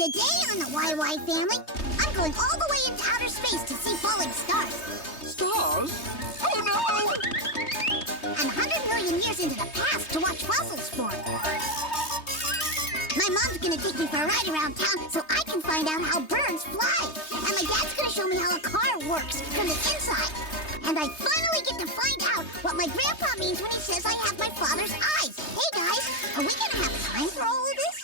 Today on the YY family, I'm going all the way into outer space to see falling stars. Stars? Oh no! And 100 million years into the past to watch fossils form. My mom's gonna take me for a ride around town so I can find out how birds fly. And my dad's gonna show me how a car works from the inside. And I finally get to find out what my grandpa means when he says I have my father's eyes. Hey guys, are we gonna have time for all of this?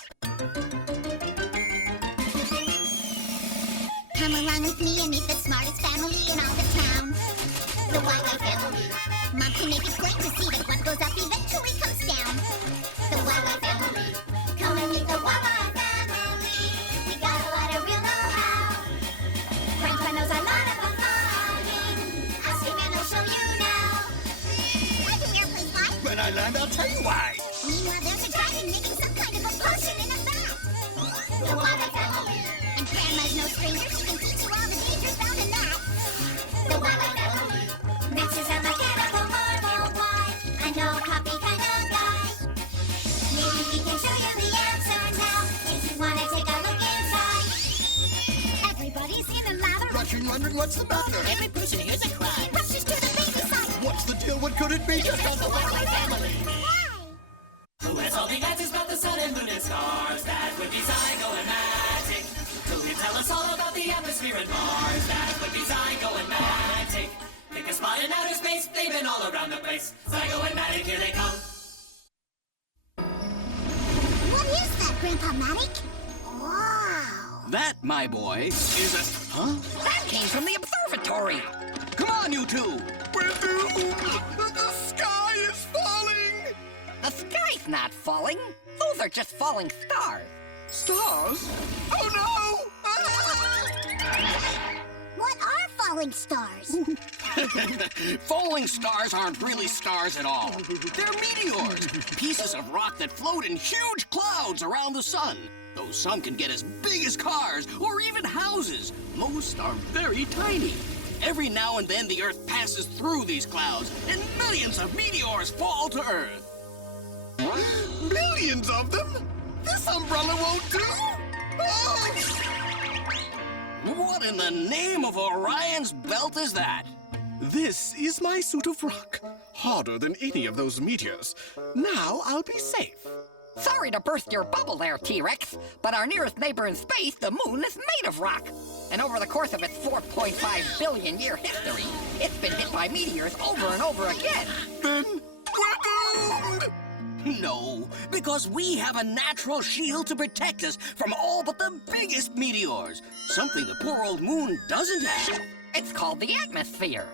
Come along with me and meet the smartest family in all the town. The YY family. Mom can make it plain to see that what goes up eventually comes down. The YY family. Come and meet the YY family. We got a lot of real know-how. Grandpa knows a lot about flying. Ask him and he'll show you now. Why do airplanes fly? When I land, I'll tell you why. Meanwhile, there's a dragon making some kind of a potion in a vat. The YY family. And Grandma's no stranger. She can teach you all the dangers found in that. The YY family. Next is a mechanical marvel. Why? I know a copy kind of guy. Maybe he can show you the answer now. If you want to take a look inside. Everybody's in a lather. Rushing, wondering what's the matter. Every person here's a crime. Rushes to the baby side. What's the deal? What could it be? Just on the YY family. Why? Who has all the answers about the sun and moon and stars? That would be Zygo and Magic. Who can tell us all about the atmosphere and Mars? That would be Zygo and Magic. Pick a spot in outer space, they've been all around the place. Zygo and Magic, here they come. What is that, Grandpa Matic? Wow. That, my boy, is a... Huh? That came from the observatory. Come on, you two! We're doomed! The sky is falling! The sky's not falling. Those are just falling stars. Stars? Oh no! What are falling stars? Falling stars aren't really stars at all. They're meteors, pieces of rock that float in huge clouds around the sun. Though some can get as big as cars or even houses, most are very tiny. Every now and then the Earth passes through these clouds, and millions of meteors fall to Earth. Millions of them? This umbrella won't do! Oh! What in the name of Orion's belt is that? This is my suit of rock. Harder than any of those meteors. Now I'll be safe. Sorry to burst your bubble there, T-Rex, but our nearest neighbor in space, the moon, is made of rock. And over the course of its 4.5 billion year history, it's been hit by meteors over and over again. Then we're doomed! No, because we have a natural shield to protect us from all but the biggest meteors. Something the poor old moon doesn't have. It's called the atmosphere.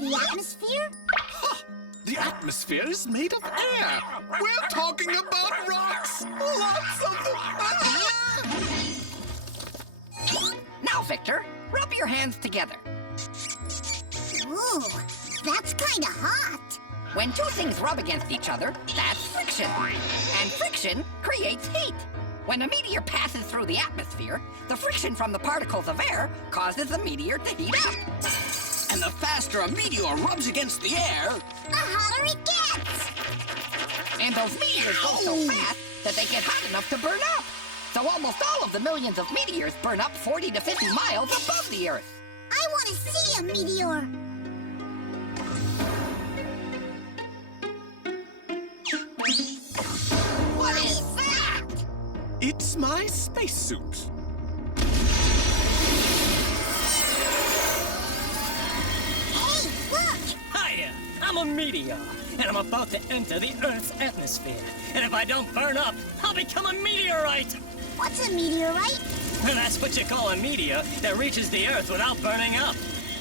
The atmosphere? The atmosphere is made of air. We're talking about rocks. Lots of them. Now, Victor, rub your hands together. Ooh, that's kinda hot. When two things rub against each other, that's friction. And friction creates heat. When a meteor passes through the atmosphere, the friction from the particles of air causes the meteor to heat up. And the faster a meteor rubs against the air, The hotter it gets. And those meteors go so fast that they get hot enough to burn up. So almost all of the millions of meteors burn up 40 to 50 miles above the Earth. I want to see a meteor. What is that? It's my spacesuit. Hey, look. Hiya! I'm a meteor, and I'm about to enter the Earth's atmosphere. And if I don't burn up, I'll become a meteorite! What's a meteorite? And that's what you call a meteor that reaches the Earth without burning up.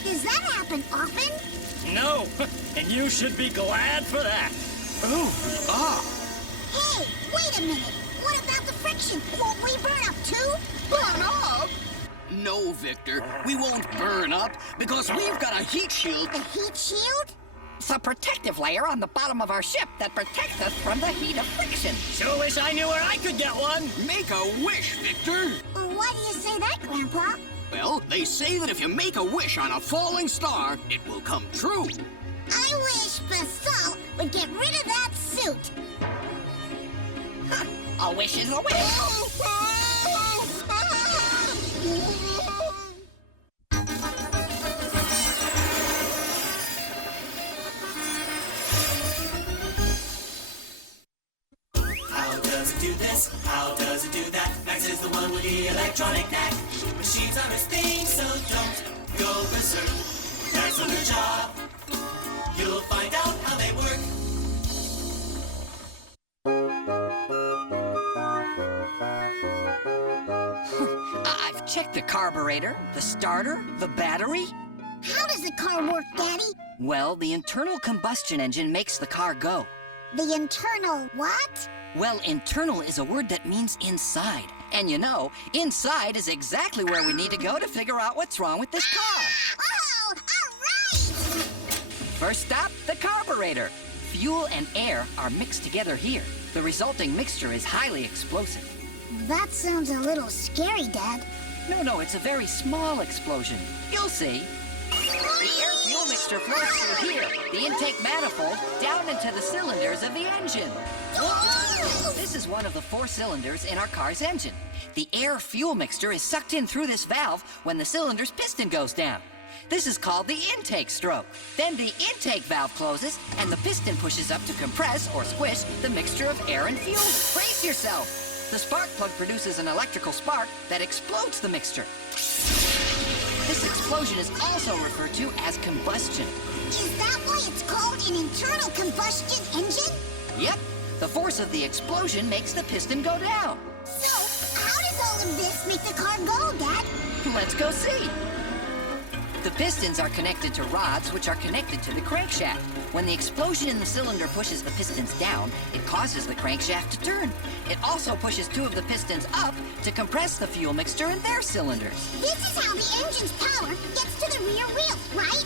Does that happen often? No, and you should be glad for that. Oh, Hey, wait a minute. What about the friction? Won't we burn up too? burn up? no, Victor, we won't burn up because we've got a heat shield. The heat shield? It's a protective layer on the bottom of our ship that protects us from the heat of friction. Sure wish I knew where I could get one. Make a wish, Victor. Well, why do you say that, Grandpa? Well, they say that if you make a wish on a falling star, it will come true. I wish Basalt would get rid of that suit. A wish is a wish. electronic knack. Machines are his thing, so don't go berserk. That's on the job. You'll find out how they work. I've checked the carburetor, the starter, the battery. How does the car work, Daddy? Well, the internal combustion engine makes the car go. The internal what? Well, internal is a word that means inside. And you know, inside is exactly where we need to go to figure out what's wrong with this car. Oh, all right! First stop, the carburetor. Fuel and air are mixed together here. The resulting mixture is highly explosive. That sounds a little scary, Dad. No, it's a very small explosion. You'll see. The air-fuel mixture flows through here, the intake manifold, down into the cylinders of the engine. This is one of the 4 cylinders in our car's engine. The air-fuel mixture is sucked in through this valve when the cylinder's piston goes down. This is called the intake stroke. Then the intake valve closes, and the piston pushes up to compress or squish the mixture of air and fuel. Brace yourself! The spark plug produces an electrical spark that explodes the mixture. This explosion is also referred to as combustion. Is that why it's called an internal combustion engine? Yep, the force of the explosion makes the piston go down. So, how does all of this make the car go, Dad? Let's go see. The pistons are connected to rods which are connected to the crankshaft. When the explosion in the cylinder pushes the pistons down, it causes the crankshaft to turn. It also pushes 2 of the pistons up to compress the fuel mixture in their cylinders. This is how the engine's power gets to the rear wheels, right?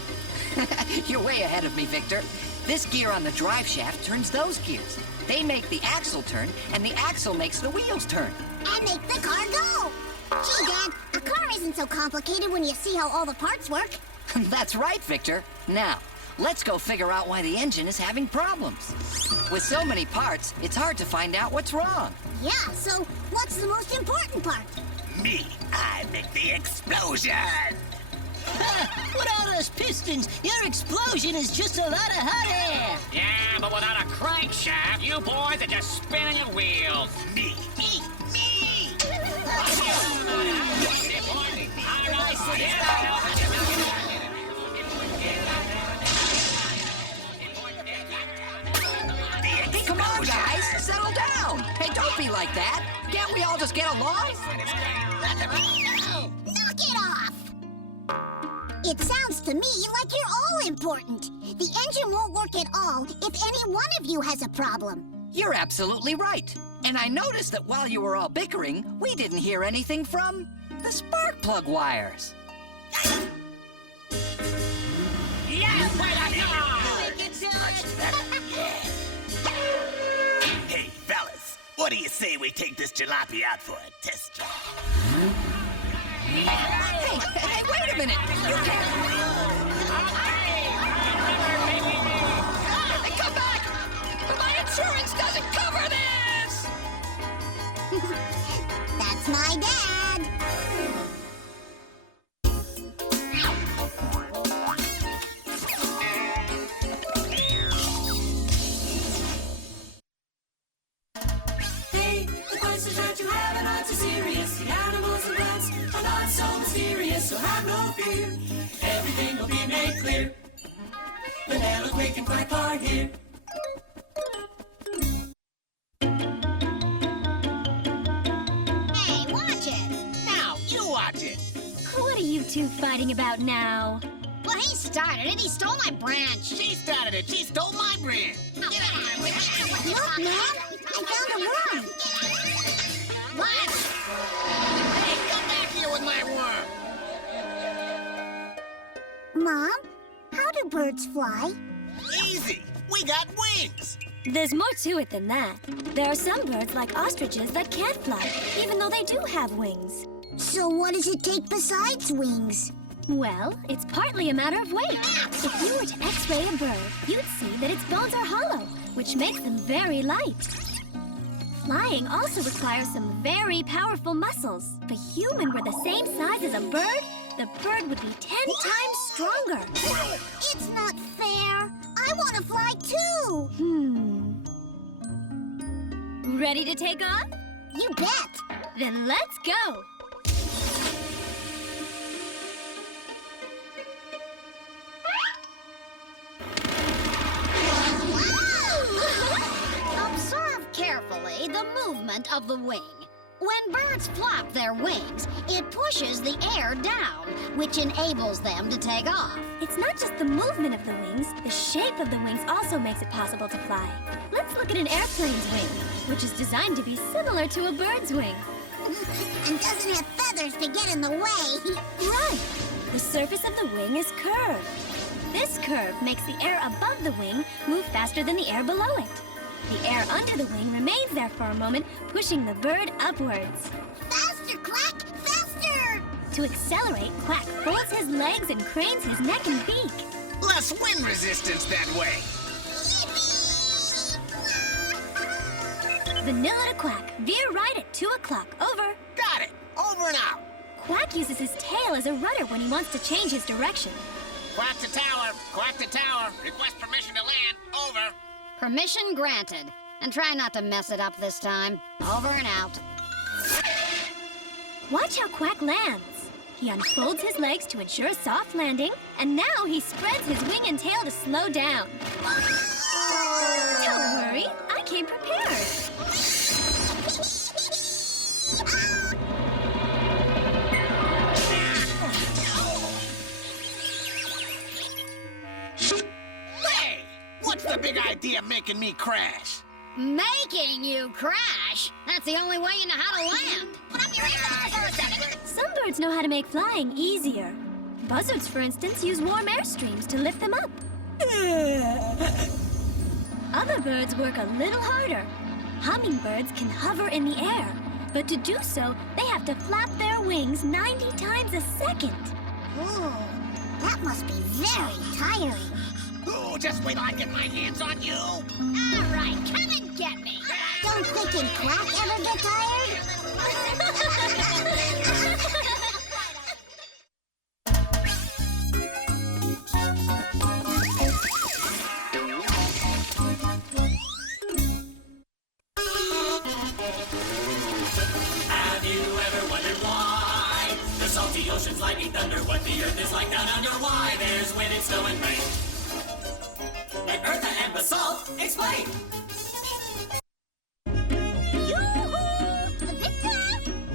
You're way ahead of me, Victor. This gear on the drive shaft turns those gears. They make the axle turn, and the axle makes the wheels turn. And make the car go. Gee, Dad, a car isn't so complicated when you see how all the parts work. That's right, Victor. Now, let's go figure out why the engine is having problems. With so many parts, it's hard to find out what's wrong. Yeah, so what's the most important part? Me, I make the explosion. With all those pistons, your explosion is just a lot of hot air. Yeah, but without a crankshaft, you boys are just spinning your wheels. Me. Hey, come on, guys, settle down. Hey, don't be like that. Can't we all just get along? Knock it off! It sounds to me like you're all important. The engine won't work at all if any one of you has a problem. You're absolutely right. And I noticed that while you were all bickering, we didn't hear anything from the spark plug wires. Hey, fellas, what do you say we take this jalopy out for a test drive? Hey, wait a minute. You can't. Hey, come back! My insurance doesn't cover this! That's my dad. Hey, the questions that you have are not too serious. The animals and plants are not so mysterious, so have no fear. Everything will be made clear. Vanilla, Quick, and Quack are here. Hey, watch it. Now, you watch it. What are you two fighting about now? Well, he started it. He stole my branch. She started it. She stole my brand. Look, man. I found a worm. What? Hey, come back here with my worm. Mom, how do birds fly? Easy. We got wings. There's more to it than that. There are some birds, like ostriches, that can't fly, even though they do have wings. So what does it take besides wings? Well, it's partly a matter of weight. If you were to x-ray a bird, you'd see that its bones are hollow, which makes them very light. Flying also requires some very powerful muscles. If a human were the same size as a bird, the bird would be 10 times stronger. It's not fair. I want to fly too. Ready to take off? You bet. Then let's go. the movement of the wing. When birds flap their wings, it pushes the air down, which enables them to take off. It's not just the movement of the wings, the shape of the wings also makes it possible to fly. Let's look at an airplane's wing, which is designed to be similar to a bird's wing. And doesn't have feathers to get in the way. Right. The surface of the wing is curved. This curve makes the air above the wing move faster than the air below it. The air under the wing remains there for a moment, pushing the bird upwards. Faster, Quack! Faster! To accelerate, Quack folds his legs and cranes his neck and beak. Less wind resistance that way. Vanilla to Quack. Veer right at 2 o'clock. Over. Got it. Over and out. Quack uses his tail as a rudder when he wants to change his direction. Quack to tower. Quack to tower. Request permission to land. Over. Permission granted. And try not to mess it up this time. Over and out. Watch how Quack lands. He unfolds his legs to ensure a soft landing, and now he spreads his wing and tail to slow down. Don't worry, I came prepared. Hey! What's the big idea making me crash? Making you crash? That's the only way you know how to land. Put up your hands for a second. Some birds know how to make flying easier. Buzzards, for instance, use warm air streams to lift them up. Other birds work a little harder. Hummingbirds can hover in the air, but to do so, they have to flap their wings 90 times a second. Ooh, that must be very tiring. Oh, just wait till I get my hands on you. All right, come and get me. Don't Quick and Quack ever get tired? Have you ever wondered why the salty oceans, lightning, thunder, what the earth is like down under? Why there's wind and snow and rain? Let Eartha and Basalt explain. Yoo-hoo! Victor!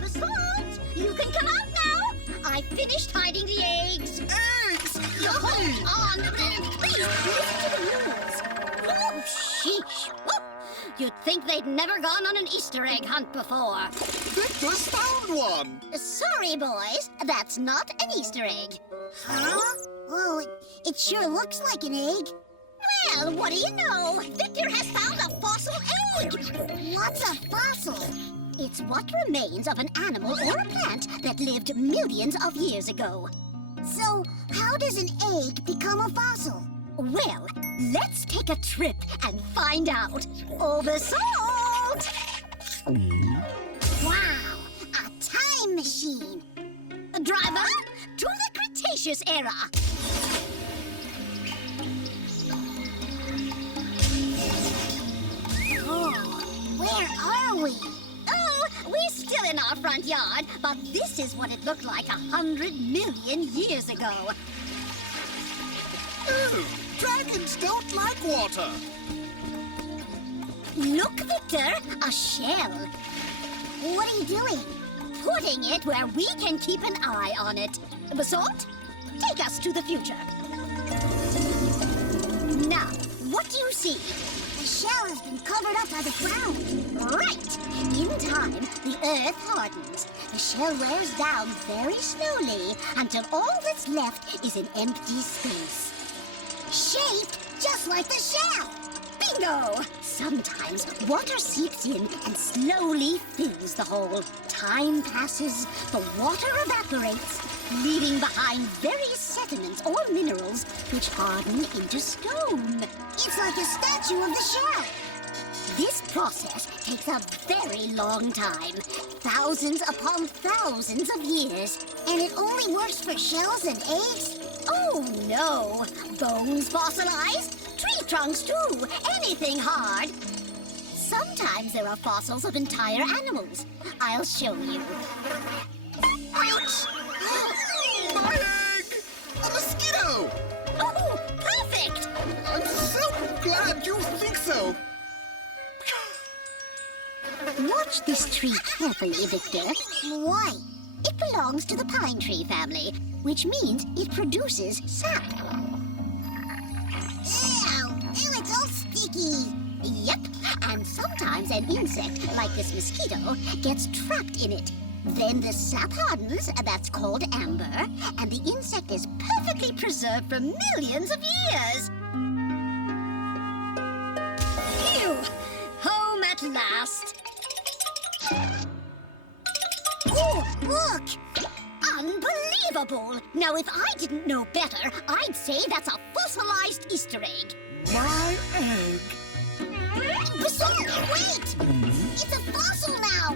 Basalt! You can come out now! I finished hiding the eggs. Eggs! Hold on! Please, listen to the rules. Oh, sheesh. Whoop. You'd think they'd never gone on an Easter egg hunt before. Victor's found one! Sorry, boys. That's not an Easter egg. Huh? Oh, it sure looks like an egg. Well, what do you know? Victor has found a fossil egg! What's a fossil? It's what remains of an animal or a plant that lived millions of years ago. So, how does an egg become a fossil? Well, let's take a trip and find out. Oh, Basalt! Wow, a time machine. Driver, to the Cretaceous era. Oh, where are we? Oh, we're still in our front yard, but this is what it looked like 100 million years ago. Ooh, dragons don't like water. Look, Victor, a shell. What are you doing? Putting it where we can keep an eye on it. Basalt, take us to the future. Now, what do you see? The shell has been covered up by the ground. Right. In time, the Earth hardens. The shell wears down very slowly until all that's left is an empty space. Shaped just like the shell. Bingo! Sometimes water seeps in and slowly fills the hole. Time passes, the water evaporates, leaving behind various sediments or minerals which harden into stone. It's like a statue of the shell. This process takes a very long time, thousands upon thousands of years. And it only works for shells and eggs? Oh, no. Bones fossilize, tree trunks too, anything hard. Sometimes there are fossils of entire animals. I'll show you. Ouch! My egg! A mosquito! Oh, perfect! I'm so glad you think so. Watch this tree carefully, Victor. Why? It belongs to the pine tree family, which means it produces sap. Ew! Ew, it's all sticky. Yep, and sometimes an insect, like this mosquito, gets trapped in it. Then the sap hardens, that's called amber, and the insect is perfectly preserved for millions of years. Phew! Home at last. Oh, look! Unbelievable! Now, if I didn't know better, I'd say that's a fossilized Easter egg. My egg. Basil, wait! It's a fossil now!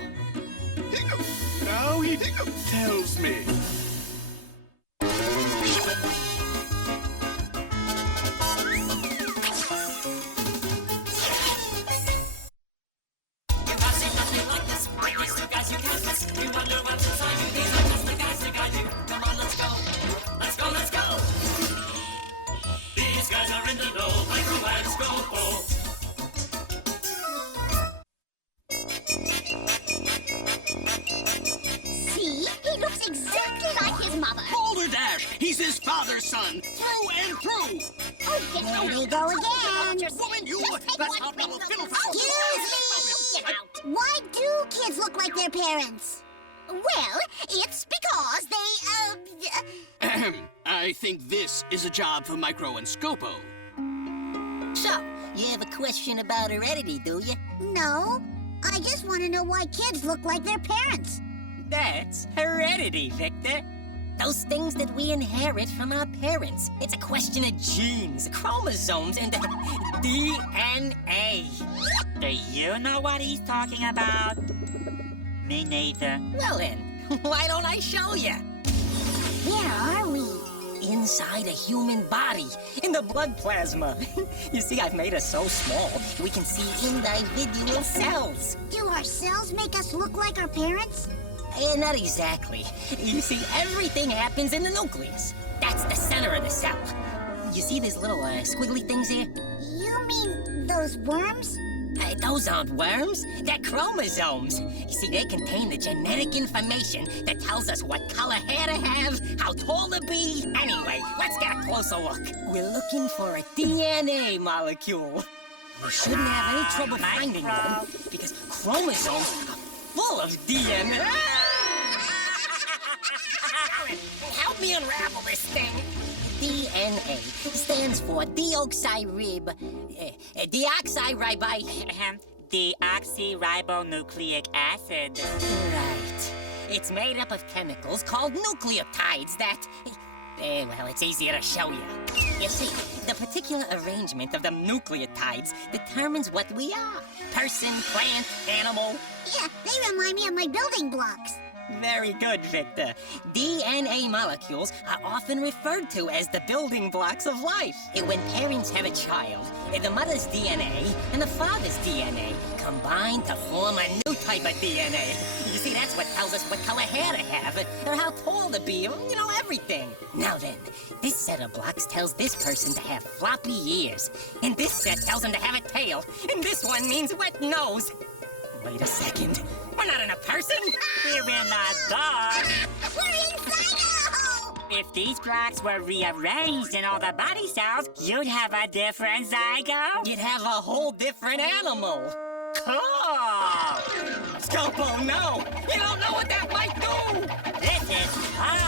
Hiccup. Now he tells me. See? He looks exactly like his mother. Boulder Dash! He's his father's son, through and through! There we go again. Woman, you! That's how double fiddle Excuse me! Get out. Why do kids look like their parents? Well, it's because they, I think this is a job for Micro and Scopo. So, you have a question about heredity, do you? No. I just want to know why kids look like their parents. That's heredity, Victor. Those things that we inherit from our parents. It's a question of genes, chromosomes, and DNA. Do you know what he's talking about? Me neither. Well then, why don't I show you? Where are we? Inside a human body, in the blood plasma. You see, I've made us so small, we can see individual cells. Do our cells make us look like our parents? Not exactly. You see, everything happens in the nucleus. That's the center of the cell. You see these little squiggly things here? You mean those worms? Those aren't worms. They're chromosomes. You see, they contain the genetic information that tells us what color hair to have, how tall to be. Anyway, let's get a closer look. We're looking for a DNA molecule. We shouldn't have any trouble finding them because chromosomes are full of DNA. Help me unravel this thing. DNA stands for Deoxyribonucleic acid. Right. It's made up of chemicals called nucleotides that... well, it's easier to show you. You see, the particular arrangement of the nucleotides determines what we are. Person, plant, animal. Yeah, they remind me of my building blocks. Very good, Victor. DNA molecules are often referred to as the building blocks of life. When parents have a child, the mother's DNA and the father's DNA combine to form a new type of DNA. You see, that's what tells us what color hair to have, or how tall to be, or, you know, everything. Now then, this set of blocks tells this person to have floppy ears, and this set tells him to have a tail, and this one means wet nose. Wait a second. We're not in a person. We're in a dog. We're inside out! If these blocks were rearranged in all the body cells, you'd have a different zygote. You'd have a whole different animal. Cool. Scopo, no! You don't know what that might do! This is fun.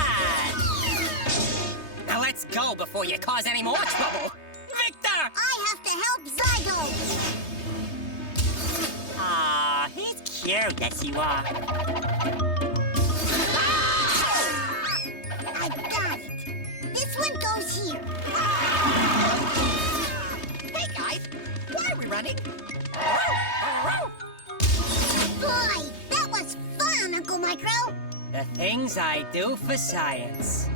Now let's go before you cause any more trouble. Victor! I have to help Zygo! Aw, he's cute. Yes, you are. I got it. This one goes here. Hey, guys, why are we running? Boy, that was fun, Uncle Micro. The things I do for science.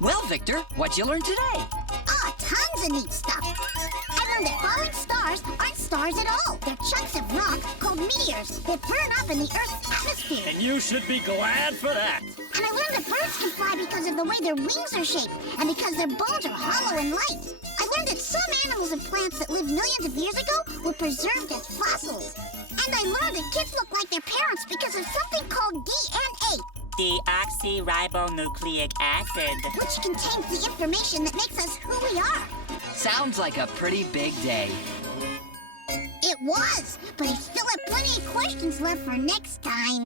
Well, Victor, what'd you learn today? Ah, tons of neat stuff. I learned that falling stars aren't stars at all. They're chunks of rock called meteors that burn up in the Earth's atmosphere. And you should be glad for that. And I learned that birds can fly because of the way their wings are shaped and because their bones are hollow and light. I learned that some animals and plants that lived millions of years ago were preserved as fossils. And I learned that kids look like their parents because of something called DNA, Deoxyribonucleic acid. which contains the information that makes us who we are. Sounds like a pretty big day. It was, but I still have plenty of questions left for next time.